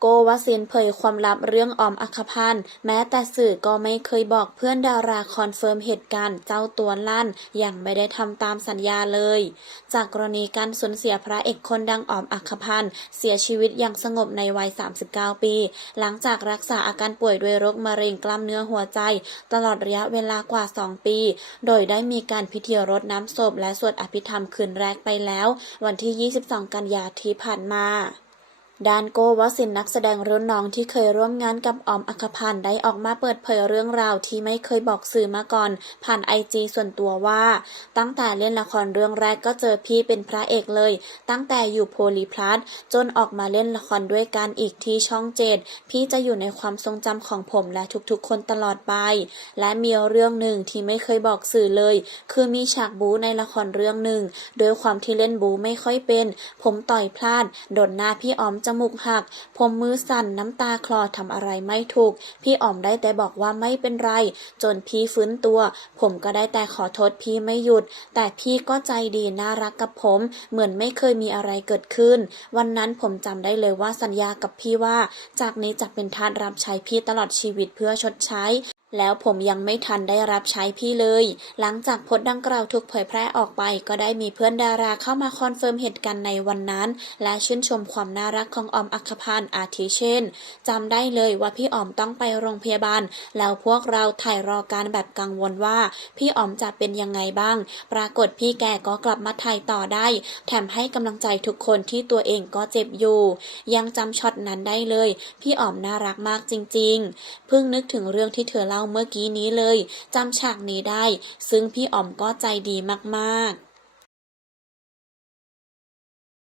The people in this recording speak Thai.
โกวสินเผยความลับเรื่องออมอัคพันธ์แม้แต่สื่อก็ไม่เคยบอกเพื่อนดาราคอนเฟิร์มเหตุการณ์เจ้าตัวลั่น ยังไม่ได้ทำตามสัญญาเลย จากกรณีการสูญเสียพระเอกคนดังออมอัคคพันธ์เสียชีวิตอย่างสงบในวัย 39 ปี หลังจากรักษาอาการป่วยด้วยโรคมะเร็งกล้ามเนื้อหัวใจ ตลอดระยะเวลากว่า 2 ปี โดยได้มีการพิธีรดน้ำศพและสวดอภิธรรมคืนแรกไปแล้ว วันที่ 22 กันยาที่ผ่านมา ด้านโกวสินนักแสดงรุ่นน้องที่เคยร่วมงานกับออมอัคพันธ์ได้ออกมาเปิดเผยเรื่องราวที่ไม่เคยบอกสื่อมาก่อน ผ่านไอจีส่วนตัวว่า ตั้งแต่เล่นละครเรื่องแรกก็เจอพี่เป็นพระเอกเลย ตั้งแต่อยู่โพลีพลัสจนออกมาเล่นละครด้วยกันอีกที่ช่องเจ็ดพี่จะอยู่ในความทรงจำของผมและทุกๆ คนตลอดไป และมีเรื่องหนึ่งที่ไม่เคยบอกสื่อเลย คือมีฉากบู๊ในละครเรื่องหนึ่งโดยความที่เล่นบู๊ไม่ค่อยเป็น ผมต่อยพลาดโดนหน้าพี่ออมจมูกหัก ผมมือสั่นน้ำตาคลอทำอะไรไม่ถูก พี่ออมได้แต่บอกว่าไม่เป็นไร จนพี่ฟื้นตัว ผมก็ได้แต่ขอโทษพี่ไม่หยุด แต่พี่ก็ใจดีน่ารักกับผม เหมือนไม่เคยมีอะไรเกิดขึ้น วันนั้นผมจำได้เลยว่าสัญญากับพี่ว่า จากนี้จะเป็นทาสรับใช้พี่ตลอดชีวิตเพื่อชดใช้ แล้วผมยังไม่ทันได้รับใช้พี่เลย หลังจากโพสต์ดังกล่าวถูกเผยแพร่ออกไป ก็ได้มีเพื่อนดาราเข้ามาคอนเฟิร์มเหตุการณ์ในวันนั้น และชื่นชมความน่ารักของออมอัคคพันธ์อาทิเช่นจำได้เลยว่าพี่ออมต้องไปโรงพยาบาล แล้วพวกเราถ่ายรอการแบบกังวลว่า พี่ออมจะเป็นยังไงบ้าง ปรากฏพี่แกก็กลับมาถ่ายต่อได้ แถมให้กำลังใจทุกคนที่ตัวเองก็เจ็บอยู่ ยังจำช็อตนั้นได้เลย พี่ออมน่ารักมากจริง ๆ เพิ่งนึกถึงเรื่องที่เธอเล่าเมื่อกี้นี้เลยจำฉากนี้ได้ ซึ่งพี่อ๋อมก็ใจดีมากๆ